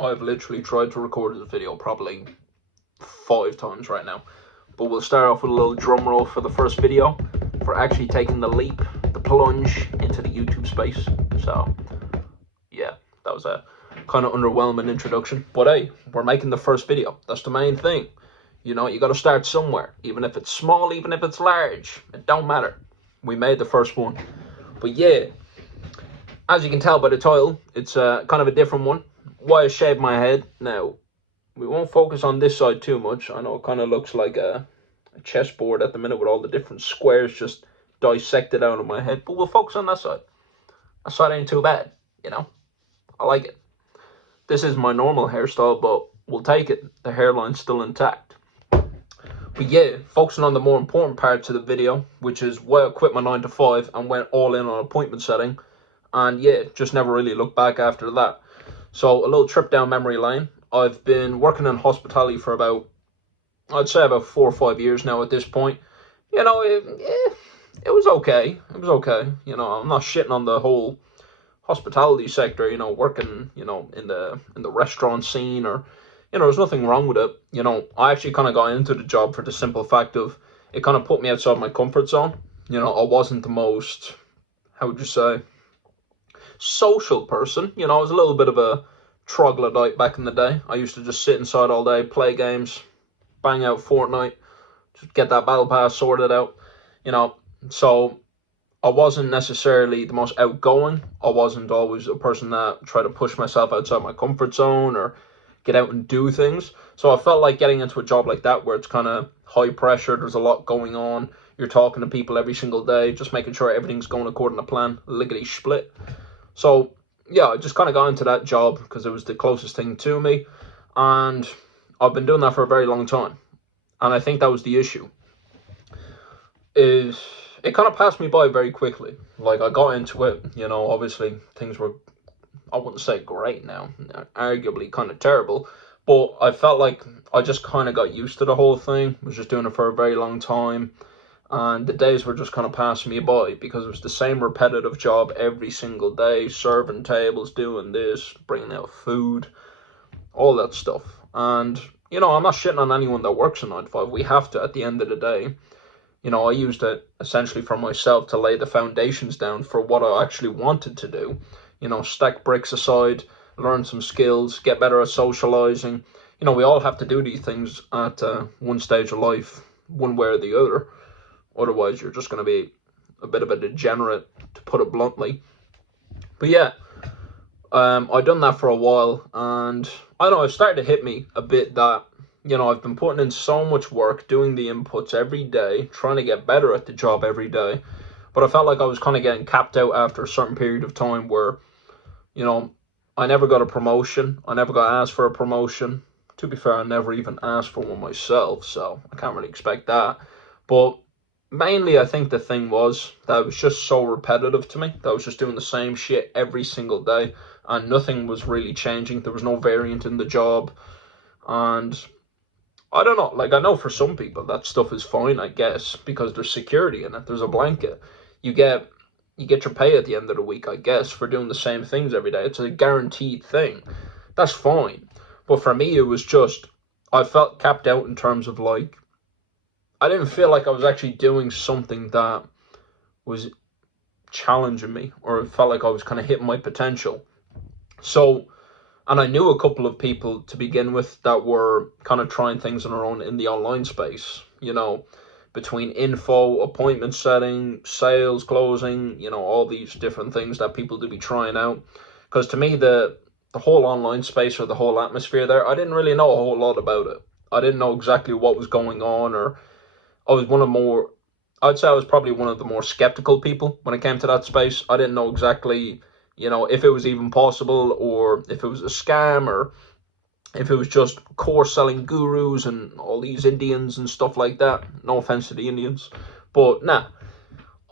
I've literally tried to record this video probably 5 times right now. But we'll start off with a little drum roll for the first video, for actually taking the leap, the plunge into the YouTube space. So, yeah, that was a kind of underwhelming introduction. But hey, we're making the first video. That's the main thing. You know, you got to start somewhere. Even if it's small, even if it's large. It don't matter. We made the first one. But yeah, as you can tell by the title, it's kind of a different one. Why I shaved my head. Now, we won't focus on this side too much. I know it kind of looks like a chessboard at the minute with all the different squares just dissected out of my head. But we'll focus on that side. That side ain't too bad, you know. I like it. This is my normal hairstyle, but we'll take it. The hairline's still intact. But yeah, focusing on the more important parts of the video, which is why I quit my 9 to 5 and went all in on appointment setting. And yeah, just never really looked back after that. So a little trip down memory lane. I've been working in hospitality for I'd say about 4 or 5 years now at this point. You know, it was okay. It was okay. You know, I'm not shitting on the whole hospitality sector, you know, working, you know, in the restaurant scene, or, you know, there's nothing wrong with it. You know, I actually kind of got into the job for the simple fact of it kind of put me outside my comfort zone. You know, I wasn't the most, how would you say, social person. You know, I was a little bit of a troglodyte back in the day. I used to just sit inside all day, play games, bang out Fortnite, just get that battle pass sorted out, you know. So I wasn't necessarily the most outgoing. I wasn't always a person that tried to push myself outside my comfort zone or get out and do things. So I felt like getting into a job like that where it's kind of high pressure, there's a lot going on, you're talking to people every single day, just making sure everything's going according to plan, lickety split. So yeah, I just kind of got into that job because it was the closest thing to me, and I've been doing that for a very long time. And I think that was the issue. Is it kind of passed me by very quickly. Like, I got into it, you know, obviously things were, I wouldn't say great now, arguably kind of terrible, but I felt like I just kind of got used to the whole thing. I was just doing it for a very long time, and the days were just kind of passing me by because it was the same repetitive job every single day, serving tables, doing this, bringing out food, all that stuff. And, you know, I'm not shitting on anyone that works a 9 to 5. We have to at the end of the day. You know, I used it essentially for myself to lay the foundations down for what I actually wanted to do. You know, stack bricks aside, learn some skills, get better at socializing. You know, we all have to do these things at one stage of life, one way or the other. Otherwise, you're just going to be a bit of a degenerate, to put it bluntly. But yeah, I've done that for a while, and I know it started to hit me a bit that, you know, I've been putting in so much work, doing the inputs every day, trying to get better at the job every day. But I felt like I was kind of getting capped out after a certain period of time where, you know, I never got a promotion. I never got asked for a promotion. To be fair, I never even asked for one myself, so I can't really expect that. But mainly, I think the thing was that it was just so repetitive to me. That I was just doing the same shit every single day, and nothing was really changing. There was no variant in the job. And I don't know, like, I know for some people that stuff is fine, I guess, because there's security in it. There's a blanket. You get your pay at the end of the week, I guess, for doing the same things every day. It's a guaranteed thing. That's fine. But for me, it was just, I felt capped out in terms of, like, I didn't feel like I was actually doing something that was challenging me, or it felt like I was kind of hitting my potential. So, and I knew a couple of people to begin with that were kind of trying things on their own in the online space, you know, between info, appointment setting, sales, closing, you know, all these different things that people do be trying out. Because to me, the whole online space, or the whole atmosphere there, I didn't really know a whole lot about it. I didn't know exactly what was going on, or I'd say I was probably one of the more skeptical people when it came to that space. I didn't know exactly, you know, if it was even possible, or if it was a scam, or if it was just course selling gurus and all these Indians and stuff like that. No offense to the Indians, but nah.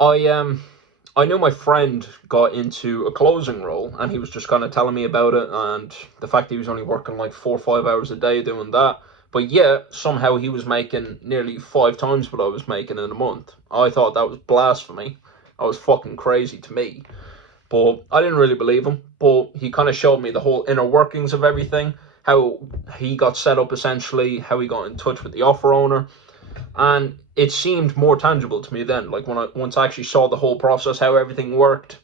I knew my friend got into a closing role, and he was just kind of telling me about it, and the fact that he was only working like 4 or 5 hours a day doing that. But yeah, somehow he was making nearly 5 times what I was making in a month. I thought that was blasphemy. That was fucking crazy to me. But I didn't really believe him. But he kind of showed me the whole inner workings of everything, how he got set up essentially, how he got in touch with the offer owner. And it seemed more tangible to me then. Like once I actually saw the whole process, how everything worked,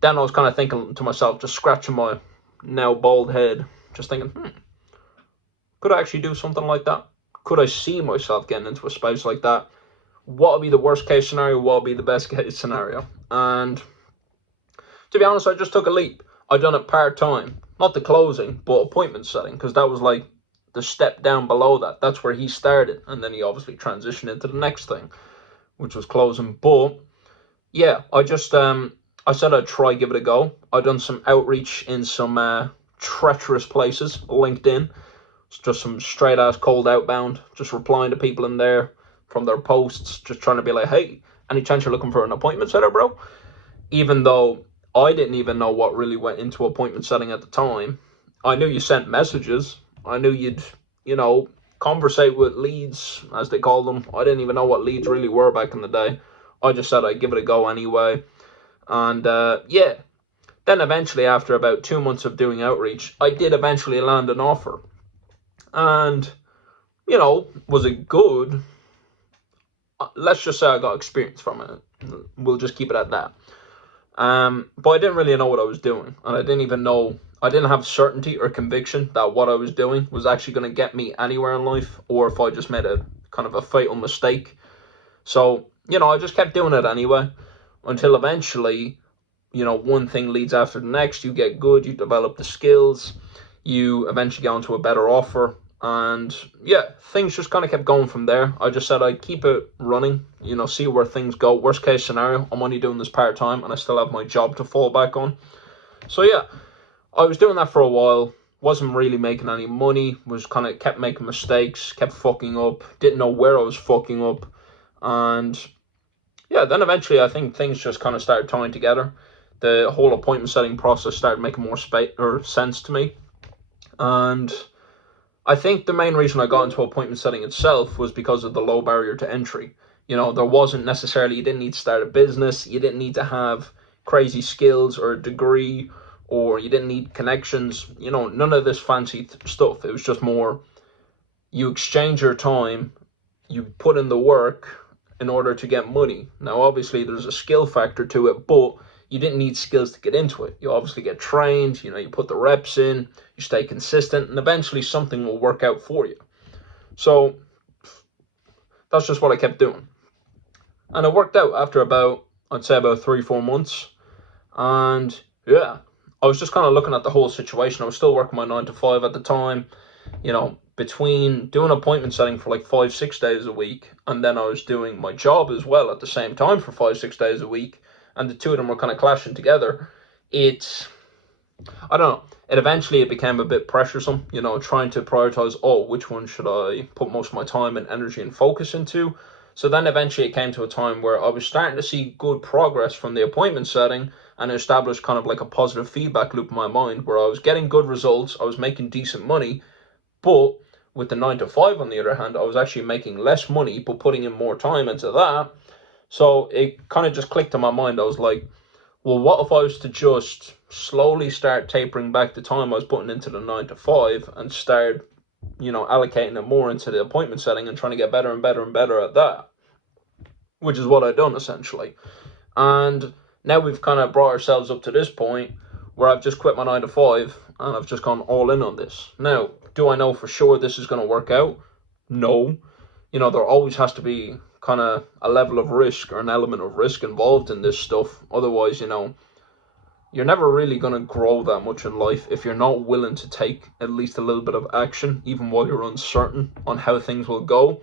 then I was kind of thinking to myself, just scratching my now bald head, just thinking, could I actually do something like that? Could I see myself getting into a space like that? What would be the worst case scenario? What would be the best case scenario? And to be honest, I just took a leap. I done it part time, not the closing, but appointment setting, because that was like the step down below that. That's where he started, and then he obviously transitioned into the next thing, which was closing. But yeah, I said I'd try give it a go. I done some outreach in some treacherous places, LinkedIn. It's just some straight ass cold outbound, just replying to people in there from their posts, just trying to be like, hey, any chance you're looking for an appointment setter, bro? Even though I didn't even know what really went into appointment setting at the time. I knew you sent messages. I knew you'd, conversate with leads, as they call them. I didn't even know what leads really were back in the day. I just said I'd give it a go anyway. And yeah, then eventually, after about 2 months of doing outreach, I did eventually land an offer. And, was it good? Let's just say I got experience from it. We'll just keep it at that. But I didn't really know what I was doing, and I didn't have certainty or conviction that what I was doing was actually going to get me anywhere in life, or if I just made a kind of a fatal mistake. So, I just kept doing it anyway, until eventually, one thing leads after the next. You get good, you develop the skills, you eventually get onto a better offer, and yeah, things just kind of kept going from there. I just said I'd keep it running, see where things go. Worst case scenario, I'm only doing this part time and I still have my job to fall back on. So yeah, I was doing that for a while. Wasn't really making any money. Was kind of kept making mistakes, kept fucking up. Didn't know where I was fucking up, and yeah, then eventually I think things just kind of started tying together. The whole appointment setting process started making more sense to me, and I think the main reason I got into appointment setting itself was because of the low barrier to entry. There wasn't necessarily, you didn't need to start a business, you didn't need to have crazy skills or a degree, or you didn't need connections, none of this fancy stuff. It was just more, you exchange your time, you put in the work in order to get money. Now, obviously, there's a skill factor to it, but you didn't need skills to get into it. You obviously get trained, you put the reps in, you stay consistent, and eventually something will work out for you. So that's just what I kept doing. And it worked out after I'd say about 3-4 months. And yeah, I was just kind of looking at the whole situation. I was still working my 9 to 5 at the time, between doing appointment setting for like 5-6 days a week, and then I was doing my job as well at the same time for 5-6 days a week, and the two of them were kind of clashing together. I don't know, it became a bit pressuresome, trying to prioritize, which one should I put most of my time and energy and focus into. So then eventually it came to a time where I was starting to see good progress from the appointment setting, and established kind of like a positive feedback loop in my mind where I was getting good results, I was making decent money. But with the 9 to 5, on the other hand, I was actually making less money, but putting in more time into that. So it kind of just clicked in my mind. I was like, well, what if I was to just slowly start tapering back the time I was putting into the 9 to 5 and start, allocating it more into the appointment setting and trying to get better and better and better at that, which is what I've done essentially. And now we've kind of brought ourselves up to this point where I've just quit my 9 to 5 and I've just gone all in on this. Now, do I know for sure this is going to work out? No. There always has to be kind of a level of risk or an element of risk involved in this stuff. Otherwise, you're never really going to grow that much in life if you're not willing to take at least a little bit of action, even while you're uncertain on how things will go.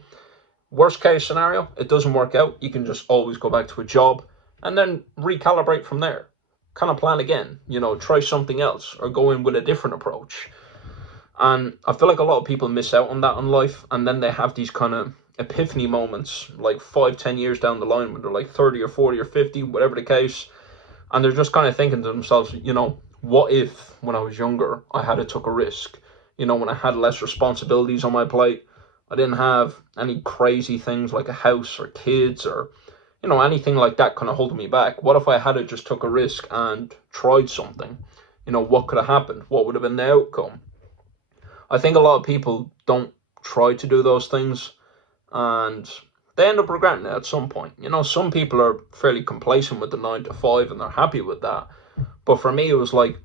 Worst case scenario, it doesn't work out. You can just always go back to a job and then recalibrate from there. Kind of plan again, try something else or go in with a different approach. And I feel like a lot of people miss out on that in life, and then they have these kind of epiphany moments like 5-10 years down the line when they're like 30 or 40 or 50, whatever the case, and they're just kind of thinking to themselves, what if when I was younger I had took a risk, when I had less responsibilities on my plate, I didn't have any crazy things like a house or kids or you know, anything like that kind of holding me back. What if I had just took a risk and tried something? You know, what could have happened? What would have been the outcome? I think a lot of people don't try to do those things, and they end up regretting it at some point. You know, some people are fairly complacent with the 9 to 5 and they're happy with that. But for me, it was like,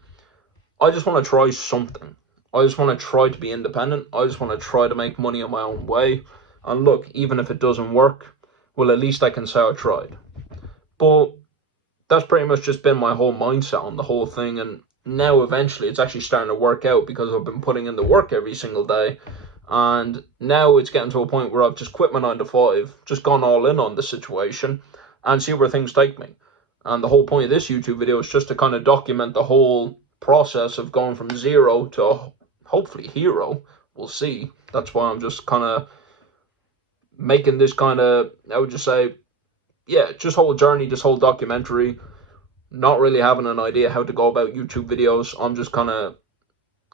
I just want to try something. I just want to try to be independent. I just want to try to make money on my own way. And look, even if it doesn't work, well, at least I can say I tried. But that's pretty much just been my whole mindset on the whole thing. And now eventually it's actually starting to work out because I've been putting in the work every single day. And now it's getting to a point where I've just quit my 9 to 5, just gone all in on the situation and see where things take me. And the whole point of this YouTube video is just to kind of document the whole process of going from zero to hopefully hero. We'll see. That's why I'm just kind of making this kind of, I would just say, yeah, just whole journey, this whole documentary. Not really having an idea how to go about YouTube videos. I'm just kind of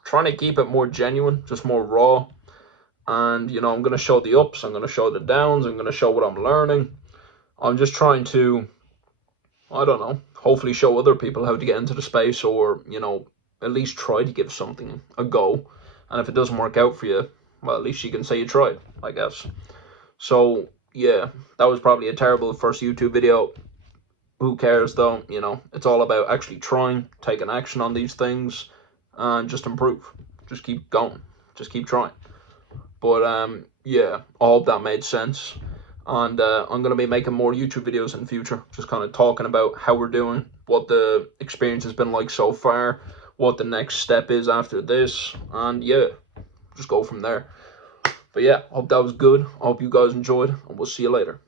trying to keep it more genuine, just more raw. And, you know, I'm going to show the ups, I'm going to show the downs, I'm going to show what I'm learning. I'm just trying to, I don't know, hopefully show other people how to get into the space, or, you know, at least try to give something a go. And if it doesn't work out for you, well, at least you can say you tried, I guess. So, yeah, that was probably a terrible first YouTube video. Who cares though? You know, it's all about actually trying, taking action on these things, and just improve. Just keep going. Just keep trying. But yeah, I hope that made sense. And I'm going to be making more YouTube videos in the future, just kind of talking about how we're doing, what the experience has been like so far, what the next step is after this, and yeah, just go from there. But yeah, hope that was good. I hope you guys enjoyed, and we'll see you later.